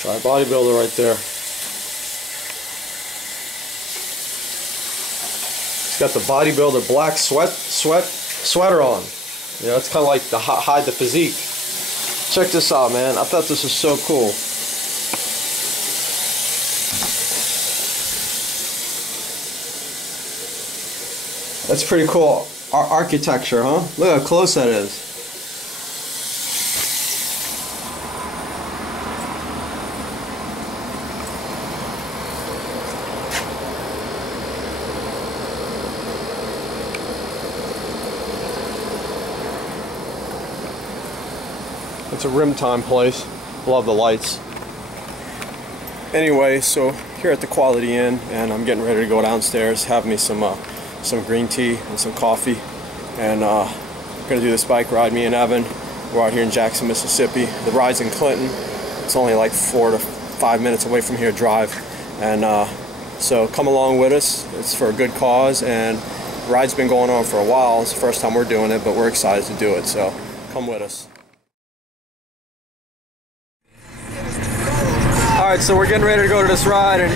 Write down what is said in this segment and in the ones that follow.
Try bodybuilder right there. He's got the bodybuilder black sweater on. Yeah, it's kind of like to hide the physique. Check this out, man. I thought this was so cool. That's pretty cool architecture, huh? Look how close that is. It's a rim time place. Love the lights. Anyway, so here at the Quality Inn, and I'm getting ready to go downstairs, have me some green tea and some coffee, and gonna do this bike ride. Me and Evan, we're out here in Jackson, Mississippi. The ride's in Clinton. It's only like 4 to 5 minutes away from here drive, and so come along with us. It's for a good cause, and the ride's been going on for a while. It's the first time we're doing it, but we're excited to do it, so come with us. Alright, so we're getting ready to go to this ride, and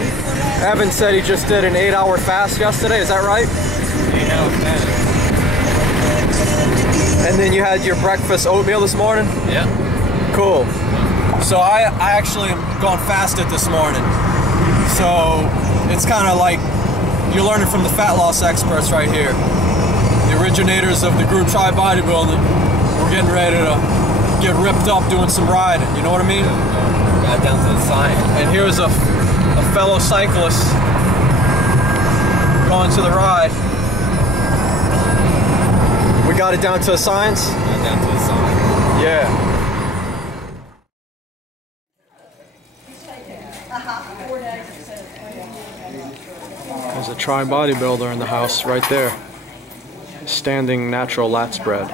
Evan said he just did an 8-hour fast yesterday, is that right? 8-hour fast. And then you had your breakfast oatmeal this morning? Yeah. Cool. So I actually am going fasted this morning. So it's kind of like you're learning from the fat loss experts right here. The originators of the group Try Bodybuilding. We're getting ready to get ripped up doing some riding, you know what I mean? Got down to the side. And here's a fellow cyclist going to the ride. We got it down to a science? Got down to the side. Yeah. There's a Try Bodybuilder in the house right there. Standing natural lat spread.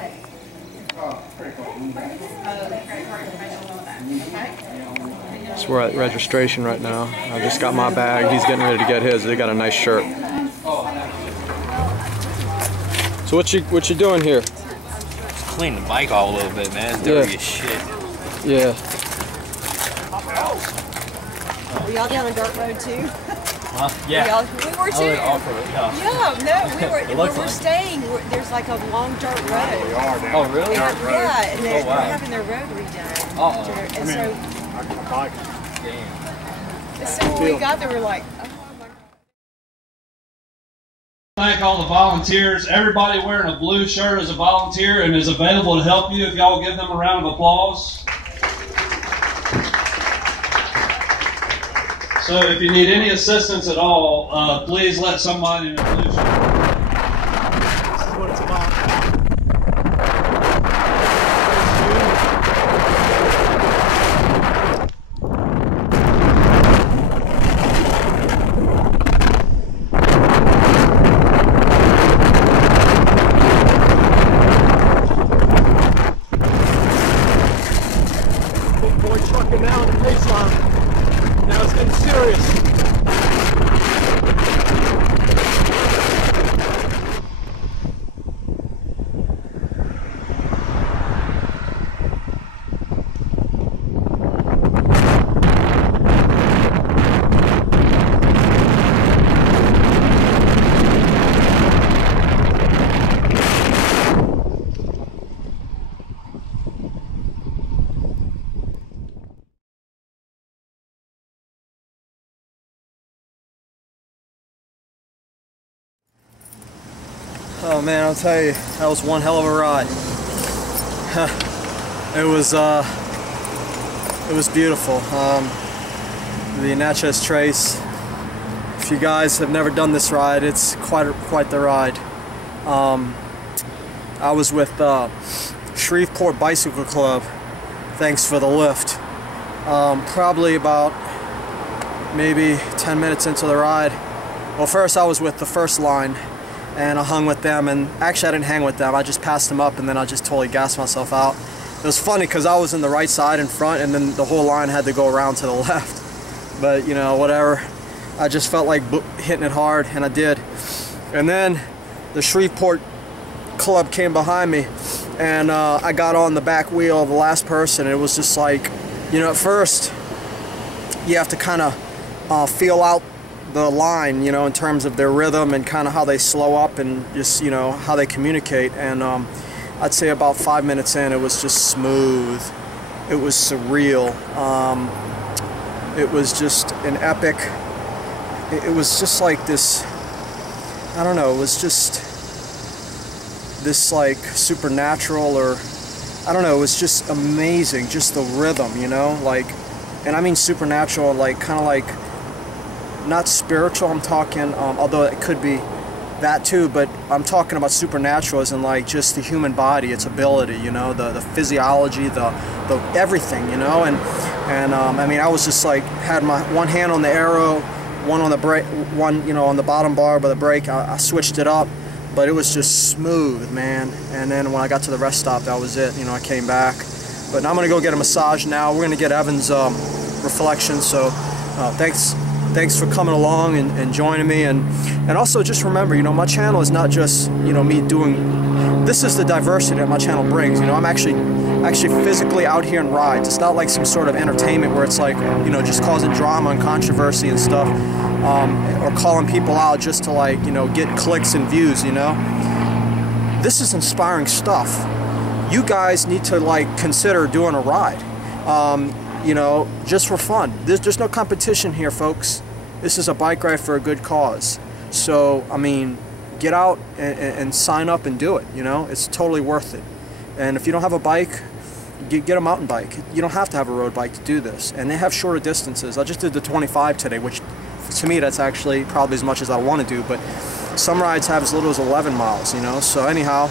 So we're at registration right now. I just got my bag. He's getting ready to get his. They got a nice shirt. So what you doing here? Just clean the bike off a little bit, man. It's dirty as shit. Yeah. Were y'all down a dirt road too? Huh? Yeah. We were too. Yeah, no, we were. Where we're staying, there's like a long dirt road. Oh, really? Yeah, and they're having their road redone. And so when we got there, we're like, oh my God. Thank all the volunteers. Everybody wearing a blue shirt is a volunteer and is available to help you. If y'all give them a round of applause. So if you need any assistance at all, please let somebody in a blue shirt. This is what it's about. Boy trucking down the pace line. Now it's getting serious. Oh man, I'll tell you, that was one hell of a ride. It was beautiful. The Natchez Trace. If you guys have never done this ride, it's quite the ride. I was with Shreveport Bicycle Club. Thanks for the lift. Probably about maybe 10 minutes into the ride. Well, first I was with the first line, and I hung with them, and actually I didn't hang with them, I just passed them up and then I just totally gassed myself out. It was funny because I was in the right side in front, and then the whole line had to go around to the left. But you know, whatever, I just felt like hitting it hard, and I did. And then the Shreveport Club came behind me, and I got on the back wheel of the last person, and it was just like, you know, at first you have to kind of feel out the line, you know, in terms of their rhythm and kind of how they slow up and just, you know, how they communicate. And I'd say about 5 minutes in, it was just smooth. It was surreal. It was just an epic. It was just like this, I don't know, it was just this like supernatural, or I don't know, it was just amazing, just the rhythm, you know, like, and I mean supernatural, like kind of like not spiritual, I'm talking, although it could be that too, but I'm talking about supernatural as in like just the human body, its ability, you know, the physiology, the everything, you know, and I mean, I was just like, had my one hand on the arrow, one on the brake, one, you know, on the bottom bar by the brake. I switched it up, but it was just smooth, man. And then when I got to the rest stop, that was it, you know, I came back. But now I'm gonna go get a massage now. We're gonna get Evan's reflection, so thanks for coming along and joining me, and also just remember, you know, my channel is not just, you know, me doing, this is the diversity that my channel brings, you know. I'm actually physically out here in rides. It's not like some sort of entertainment where it's like, you know, just causing drama and controversy and stuff, or calling people out just to, like, you know, get clicks and views, you know. This is inspiring stuff. You guys need to, like, consider doing a ride. You know, just for fun. There's no competition here, folks. This is a bike ride for a good cause. So, I mean, get out and sign up and do it, you know? It's totally worth it. And if you don't have a bike, get a mountain bike. You don't have to have a road bike to do this. And they have shorter distances. I just did the 25 today, which to me, that's actually probably as much as I want to do. But some rides have as little as 11 miles, you know? So anyhow,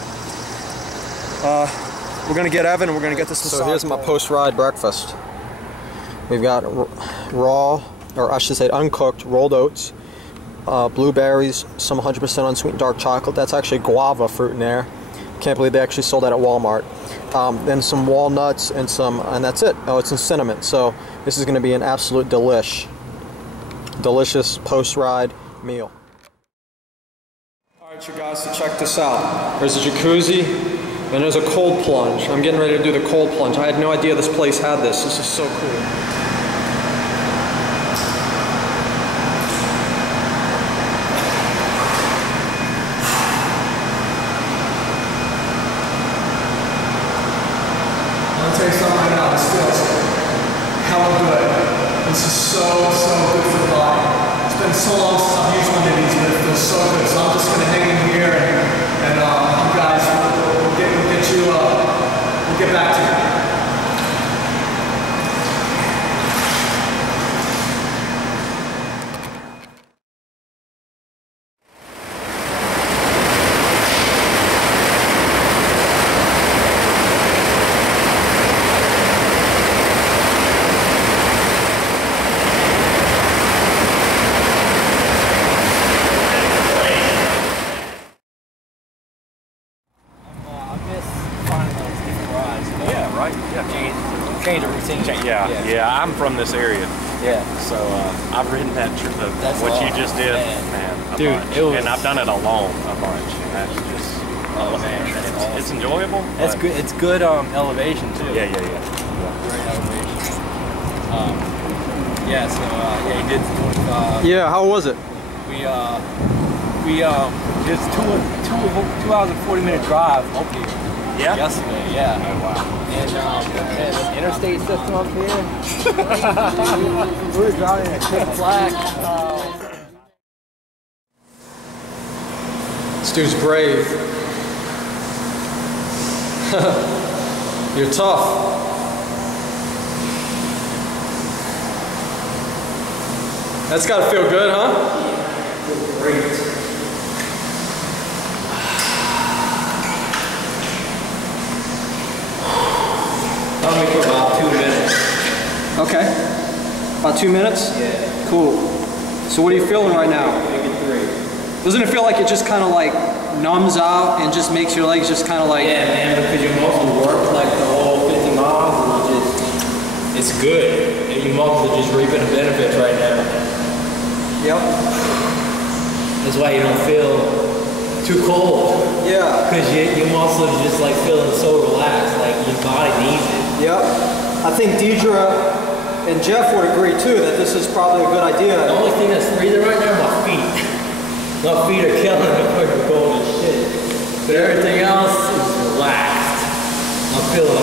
we're going to get Evan and we're going to get this massage. So here's my post-ride breakfast. We've got raw, or I should say uncooked, rolled oats, blueberries, some 100% unsweetened dark chocolate. That's actually guava fruit in there. Can't believe they actually sold that at Walmart. Then some walnuts and and that's it. Oh, it's some cinnamon. So this is going to be an absolute delicious post-ride meal. All right, you guys, so check this out. There's a jacuzzi and there's a cold plunge. I'm getting ready to do the cold plunge. I had no idea this place had this. This is so cool. I'll tell you something right now, this feels hella good. This is so good for the body. It's been so long since I've used one of these, but it feels so good. So I'm just going to hang in here and you guys, we'll get back to you. Change of routine. Yeah, I'm from this area. Yeah. So I've ridden that trip of what you just did, man. Dude, bunch. it was, and I've done it alone a bunch. And that's just, it's enjoyable. It's good. It's good elevation too. Yeah. Great elevation. Yeah. So yeah, he did 25. Yeah, how was it? We did 2 hours and 40-minute drive up here. Yeah. Yesterday. Yeah. Oh wow. And the interstate system up here. We were driving a quick flag. This dude's brave. You're tough. That's gotta feel good, huh? Feels great. Probably for about 2 minutes. Okay. About 2 minutes? Yeah. Cool. So what are you feeling right now? Maybe 3. Doesn't it feel like it just kind of like numbs out and just makes your legs just kind of like... Yeah, man, because your muscles work like the whole 50 miles and it's good. And your muscles are just reaping the benefits right now. Yep. That's why you don't feel too cold. Yeah. Because your muscles are just like feeling so relaxed, like your body needs it. Yep. I think Deidre and Jeff would agree too that this is probably a good idea. The only thing that's breathing right now are my feet. My feet are killing me. I'm cold as shit. But everything else is relaxed. I'm feeling